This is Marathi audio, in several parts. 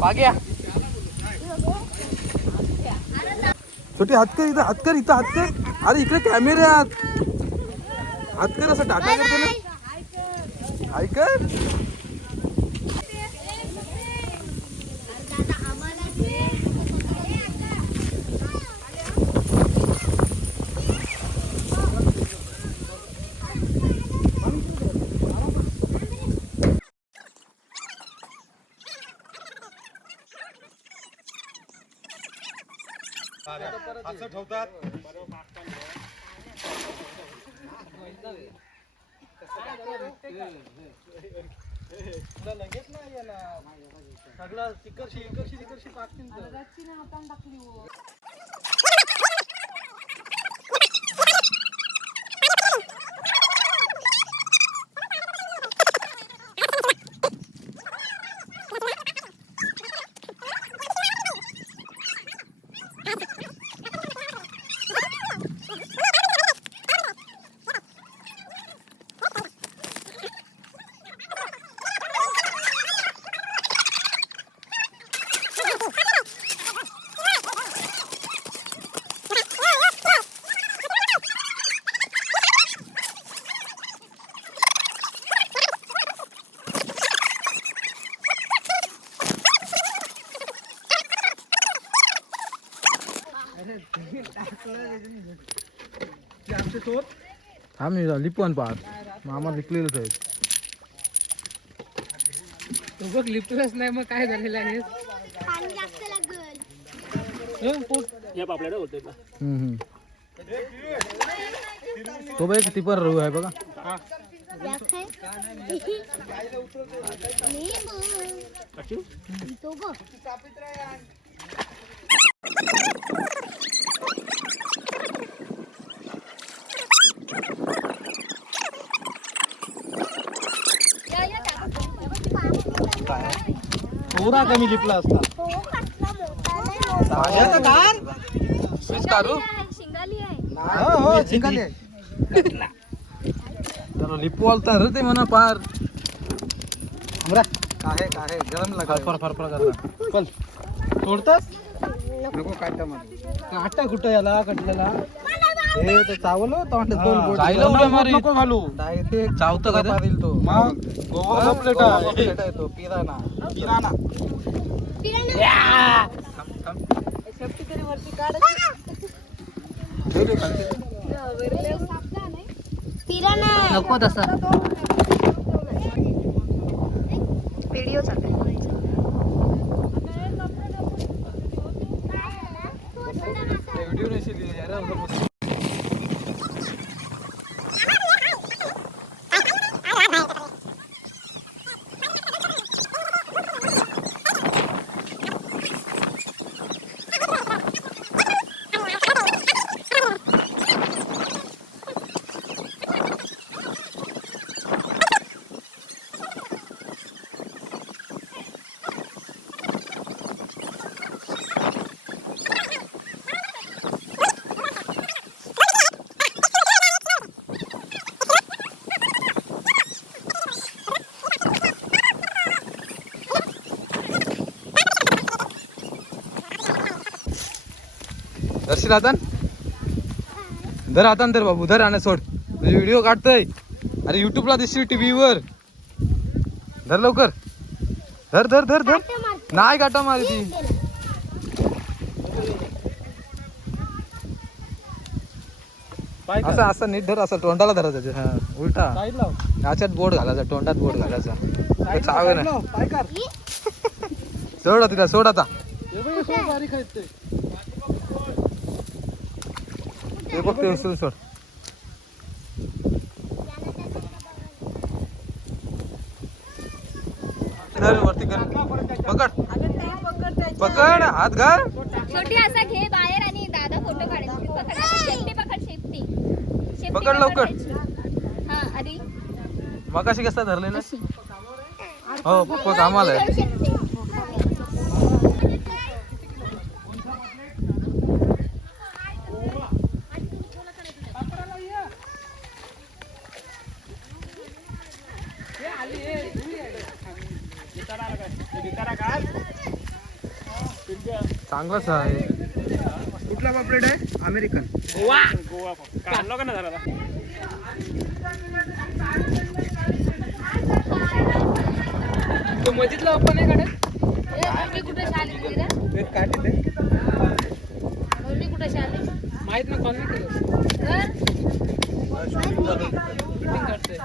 पाग्या छोटी हात कर, इथं हात कर, इथं हात कर. अरे इकडे कॅमेरे आहात, हात कर, असं टाटा करते ना. ऐक असं ठेवतात. लगेच नाही येणार सगळं तिकडची इकडची तिकडची टाकतील टाकली. आम्ही लिपवन पाहत मामा लिपलेलंच आहे. तू बघ लिपलंच नाही मग काय झालेलं आहे. तो बघ किती पण रहू आहे बघा. थोडा कमी लिपला असता. लिपवाल तर ते म्हणा पार काय काय गरम लागा फरफर चल सोडतात नको काटा कुठं याला कटलेला हे ते चावलं तोंडात दोन बोट नको घालू डायरेक्ट चावतं का ते? तो मग गोवा प्लेट आहे तो पिराना पिराना नको तसं व्हिडिओ चालू व्हिडिओ नाही. दर्शन हातान धर, हातान धर बाबू, धर आणि सोड. व्हिडिओ काढतोय. अरे युट्यूबला दिसली टीव्ही वर. धर लवकर, धर धर धर धर. नाही काटा मारी ती. असं असं नीट धर, असं तोंडाला धरायचं. हा उलटा याच्यात बोट घालायचा, तोंडात बोट घालायचा. चावे नाही. सोड तिला, सोड आता. ते बघ ते उचलून सोड. वरती कर, पकड पकड, हात घाल. छोटी असा घे बाहेर आणि दादा फोटो काढायचे. पकड शेफ्टी पकड लवकर. हा आधी मगाशी कसा धरलेला. हो पप्पा कामाला आहे. चांगलाच आहे. कुठला पापलेट आहे? अमेरिकन. तो मधीतला ओपन आहे काढत. मम्मी कुठे शाळेत गेली रे? काठी ते. मम्मी कुठे शाळेत? माहित ना कॉल नाही केलं. शूटिंग करतोय.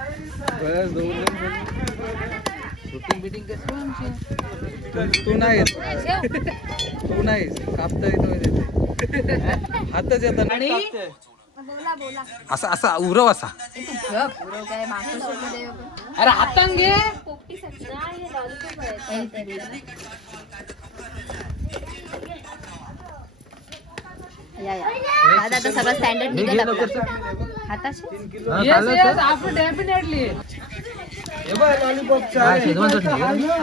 शूटिंग बिटिंग कसं आमची? तू नाही तू नाही कापता येतो हातच येतात आणि बोला बोला. असा असा उरव असा. पुरव काय मास्टर अरे हातान घे. पोपटी सगळी नाही लॉलीपॉप आहे. या या. दादा आता सगळं स्टँडर्ड निघत आपला. हाताशी येस येस आपण डेफिनेटली. हा, शेजवान चटणी आहे.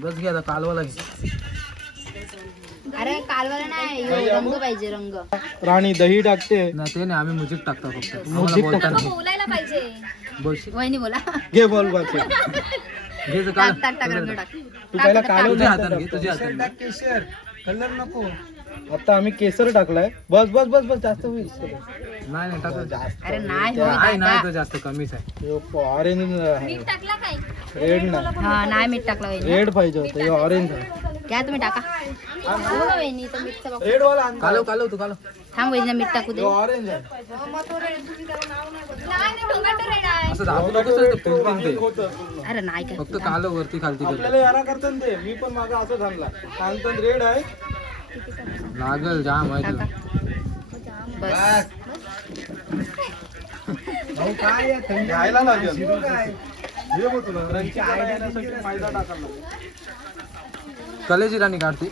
बस घे आता कालवाला घे. अरे कालवाला नाही रंग पाहिजे रंग. राणी दही टाकते. नाही ते नाही, आम्ही म्युझिक टाकतो फक्त. म्युझिक आम्हाला बोलता मग नाही. बोलायला पाहिजे. बोलशील? वहिनी बोला. घे बॉल बॉल घे तर काल. टाक टाक टाक रंग टाक. तू पहिला टाक, कालव तुझ्या हाताने घे, तुझ्या हाताने घे. केशर कलर नको. आता आम्ही केसर टाकलाय. बस बस बस बस जास्त होईल. नाही नाही टाकू. अरे नाही हो नाही नाही दादा. तो जास्त कमीच आहे. ऑरेंज मीठ टाकला काय? रेड नाही हा नाही मीठ टाकला वहिनी. रेड पाहिजे होतं हे ऑरेंज आहे. घ्या तुम्ही टाका. हो ना वहिनी तर मीठचा बघ. रेड वाला कालव कालव तू कालव. थांब वहिनी मीठ टाकू दे. ऑरेंज आहे. नाही टोमॅटो रेड आहे. असं दाबू नकोस रे, ते फुलतील ते. अरे नाही काय. फक्त कालव वरती खालती कर. आपल्याला यारा करतात ते. मी पण माझा असं झाला सांगतो रेड आहे. लागल जाम आहे टाका. तुला. बस. काय घ्यायला लागेल. हे बघ तुला रंगची आयडिया येण्यासाठी मैदा टाकायला लागेल. कलेजी राणी काढती.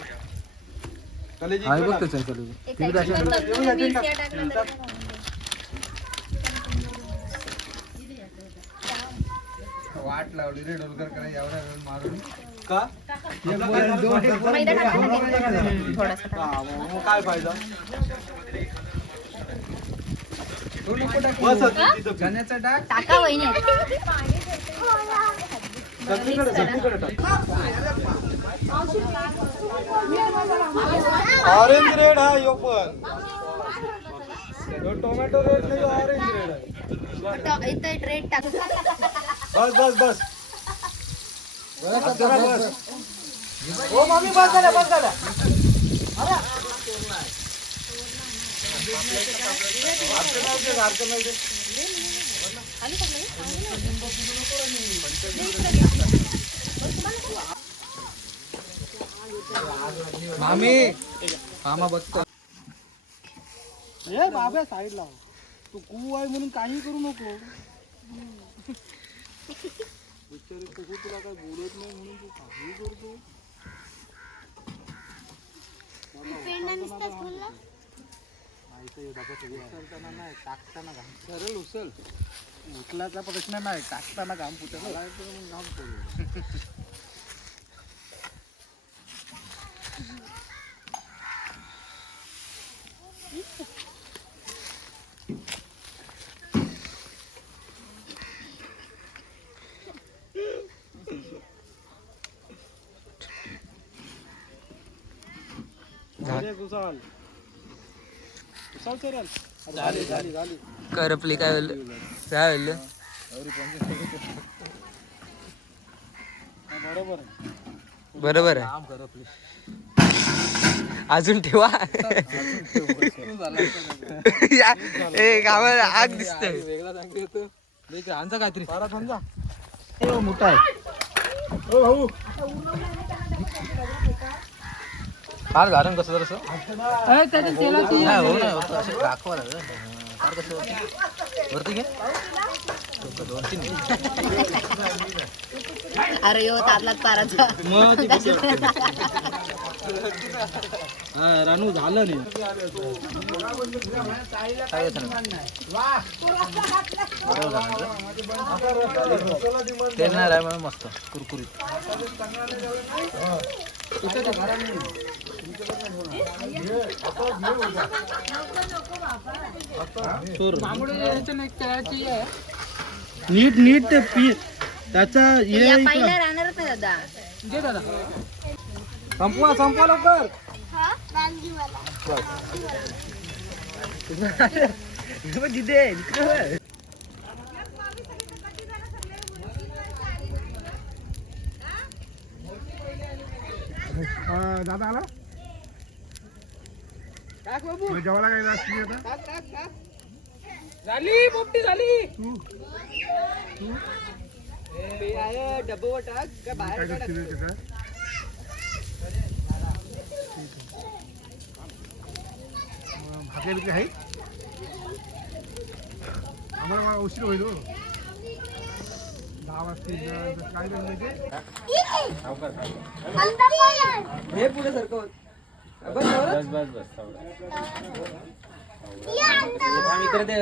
कलेजी आहे बघ त्याच्या कलेजी. एक ती बी अशी- साईड तुम्ही मिरच्या टाकल्या तर वाट लावली रे डोलकर करा एवढा वेळ मारून का मैदा टाकला ना थोडासा टाका. मग काय फायदा. बस चण्याचा टाक. टाका वहिनी. ऑरेंज रेड हा यो पण टोमॅटो रेड नाही ऑरेंज रेड आहे. इथं रेड टाक. बस बस बस बस. ओ मम्मी बस झाल्या बस झाल्या. मामी मामा बघतो. ए बाबा साईड लाव. तू कू आहे म्हणून काही करू नको. बिचारी कुकू तुला काय बोलत नाही म्हणून तू काही करतो. नाही टाकताना घाम सरळ उचल. उचलाचा प्रश्न नाही टाकताना घाम फुटत. घाम पडतो. घुसाल सरळ. झाली झाली झाली. करपली काय झालं काय झालं. बरोबर आहे. बरोबर आहे. अजून ठेवा. ए गावाला आग दिसते. वेगळा सांगते येतो आमचा काहीतरी बारा समजा. मोठा आहे. ओ भाऊ फार घारण कसं जर असं त्याच्या तेलाची नाही हो नाही होतं असं दाखवा लागलं. फार कसं वरती घे. दोन तीन अरे यो ताटलाच पाराचा. हा रानू झालं नाही. काय येतं ना. तेल नाही राय म्हणून मस्त कुरकुरीत. नीट नीट ते पी त्याचा या पहिला राहणारच नाही दादा घे दादा संपवा लवकर. दादा आला जेवायला काय असली आता झाली पोपटी झाली काय करते कसं भाकरी बिकरी आहे आम्हाला उशीर होईल हो. 10 वाजतील काय म्हणजे हे पुढे सरकव बस इकडे दे